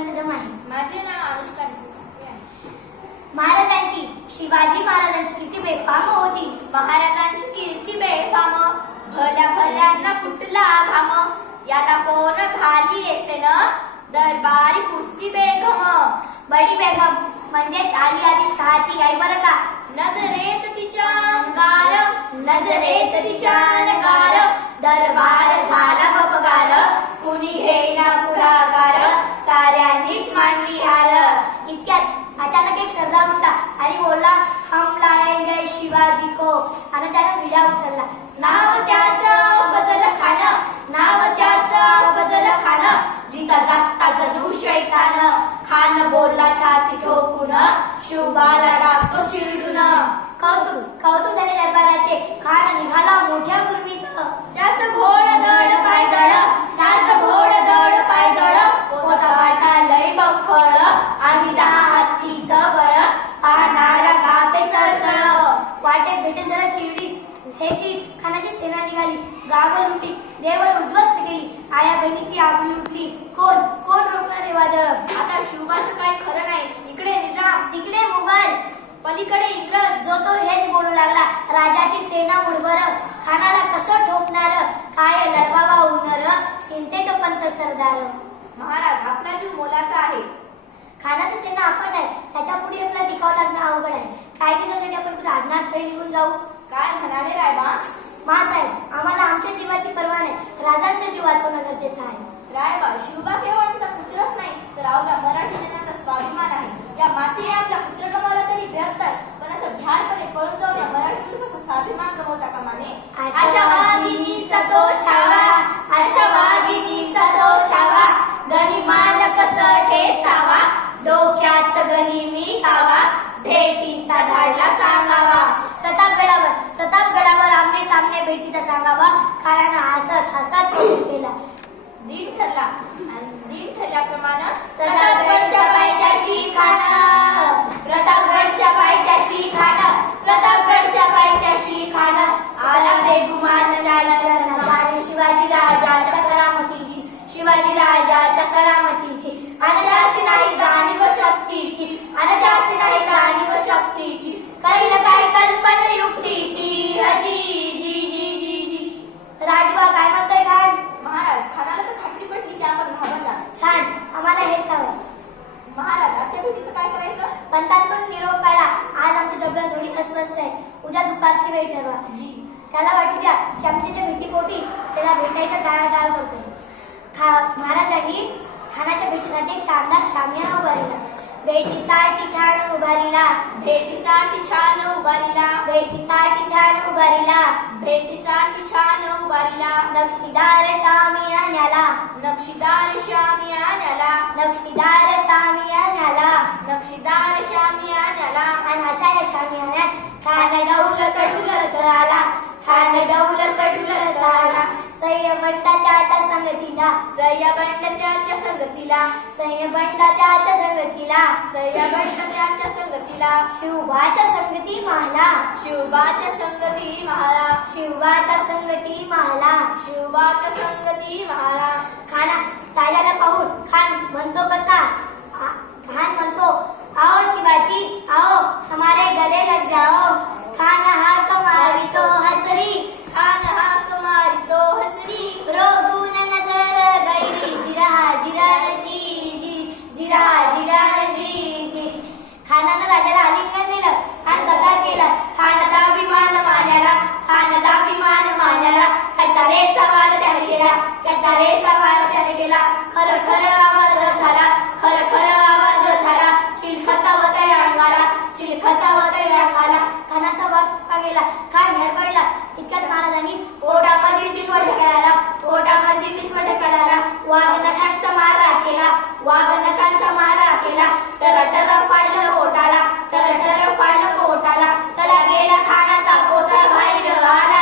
कदम आहे. माझे नाव अनुष्का. महाराजांची शिवाजी महाराजांची कीर्ती बेफाम होती. महाराजांची कीर्ती बेफाम, भल्या भल्यांना फुटला घाम. याला कोण घाली येसेन, दरबारी पुसती बेगम. बडी बेगम म्हणजेच आली आदिलशहाची आई बरं का. नजरेत तिच्या अंगार, नजरेत तिच्या अंगार. दरबार झाला बपगार, कुणी घेईना पुढाकार. साऱ्यांनीच मांडली हार. इतक्यात अचानक एक सरदार उठला आणि बोलला, हम लाएंगे शिवाजी को. आणि त्याने विडा उचलला. नाव त्याचं फजल खान, नाव त्याचं फजल खान. जिथं जागता जणू शैतान. खान बोलला छाती ठोकून, शिवबाला टाकतो चिरडून. कौतुक कौतुक झाले दरबाराचे. खान निघाला मोठ्या गुरमीत. त्याचं घोड दड पाय दड, त्याचं घोड दड पाय दड. पोता वाटा लय बखळ, आणि 10 हत्तीचं बळ. पाहणारा गापे चळचळ. वाटेत भेटेल जरा चिरडी शेची खानाची सेना निघाली. गावं लुटली, देवळ उद्ध्वस्त केली. आया बहिणीची आबरू लुटली. कोण कोण रोखणार हे वादळ. आता शिवबाचं काही खरं नाही. इकडे निजाम, तिकडे मुघल, पलीकडे इंग्रज. जो तो हेच बोलू लागला. राजाची सेना उडबर, खानाला कसं ठोकणार. काय लढवावा उनर, चिंतेत पंत सरदार. महाराज आपला जीव मोलाचा आहे. खानाची सेना अफाट आहे. त्याच्या पुढे आपला टिकाव लागणं अवघड आहे. काय दिवसासाठी आपण कुठे आज्ञास्थळी निघून जाऊ. काय म्हणाले रायबा. मासाहेब, आम्हाला आमच्या जीवाची पर्वा नाही. राजांचा जीव वाचवणं गरजेचं आहे. रायबा, शिवबा केवळचा पुत्रच नाही, तर अवघ्या मराठी जनाचा स्वाभिमान आहे. या मातेने आपला पुत्र गमावला तरी बेहत्तर, पण असं भ्याडपणे पळून जाऊन या मराठी लोकांचा स्वाभिमान गमावता कामा नये. अशा वाघिणीचा तो छावा, अशा वाघिणीचा तो छावा. गनिमान कसं ठेचावा, डोक्यात गनिमी कावा. भेटीचा धाडला सांगावा. प्रतापगडावर आमने सामने भेटीचा सांगावा. खानानं हसत हसत कबूल केला. दिन ठरला आणि दिन ठरल्याप्रमाणे प्रतापगडच्या पायथ्याशी खान, प्रतापगडच्या पायथ्याशी खान, प्रतापगडच्या पायथ्याशी खान. आला बेगुमान न्याय शिवाजी राजाच्या करामतीची, शिवाजी राजाच्या करामतीची. आणि त्यासी नाही जाणीव शक्तीची, आणि त्यासी नाही जाणीव शक्तीची. कैल काय कल्पना युक्तीची. अजी जी जी जी जी. राजवा काय म्हणतोय खान. महाराज, खानाला तर खात्री पटली की आपण घाबरला. छान, आम्हाला हेच हवं. महाराज, आजच्या भेटीचं काय करायचं. पंतांकडून निरोप काढा. आज आमची डब्यात थोडी अस्वस्थ आहे. उद्या दुपारची वेळ ठरवा. जी. त्याला वाटू द्या की आमच्या ज्या भीतीपोटी त्याला भेटायचं टाळाटाळ करतोय. महाराजांनी खानाच्या भेटीसाठी एक शानदार शामियाना उभारला. भेटीसाठी छान उभारिला, भेटीसाठी छान उभारिला, भेटीसाठी छान उभारिला. भेटीसाठी छान उभारिला. नक्षीदार शामियान्याला, नक्षीदार शामियान्याला, नक्षीदार शामियान्याला. नक्षीदार शामियान्याला. आणि अशा या शामियान्यात खान डौलत डुलत आला, खान डौलत डुलत आला. सय्यबंड त्याच्या संगतीला, सय्यबंड त्याच्या संगतीला, सय्यबंड त्याच्या संगतीला. सय्यबंड त्याच्या संगतीला. शिवबाच्या संगती माला, शिवबाच्या संगती महाला, शिवबाच्या संगती माला. शिवबाच्या संगती महाला. खाना राजाला पाहून खान म्हणतो कसा. खान म्हणतो, आओ शिवाजी आओ, हमारे गले लग जाओ. खान हाक मारितो हसरी, खान हाक मारितो हसरी. रोगून नजर गैरी. जिरा जिरा जी जी, जिरा जिरा जी जी. खानानं राजाला आलिंगन दिलं आणि दगा केला. खानदा विमान मान्याला, खानदा विमान मान्याला. कटारेचा वार त्याने केला, कटारेचा वार त्याने केला. खरं खरं आवाज झाला, खरं खरं आवाज झाला. चिलखतावतय अंगाला, चिलखतावतय अंगाला. खानाचा वार फुका गेला. खान हडबडला. इतक्यात महाराजांनी पोटामध्ये चिलवट ढकलायला, पोटामध्ये विस्वट ढकलायला. वाघ नखांचा मारा केला, वाघ नखांचा मारा केला. टर फाडलं पोटाला, टर फाडलं पोटाला. तडा गेला खानाचा पोतळा बाहेर आला.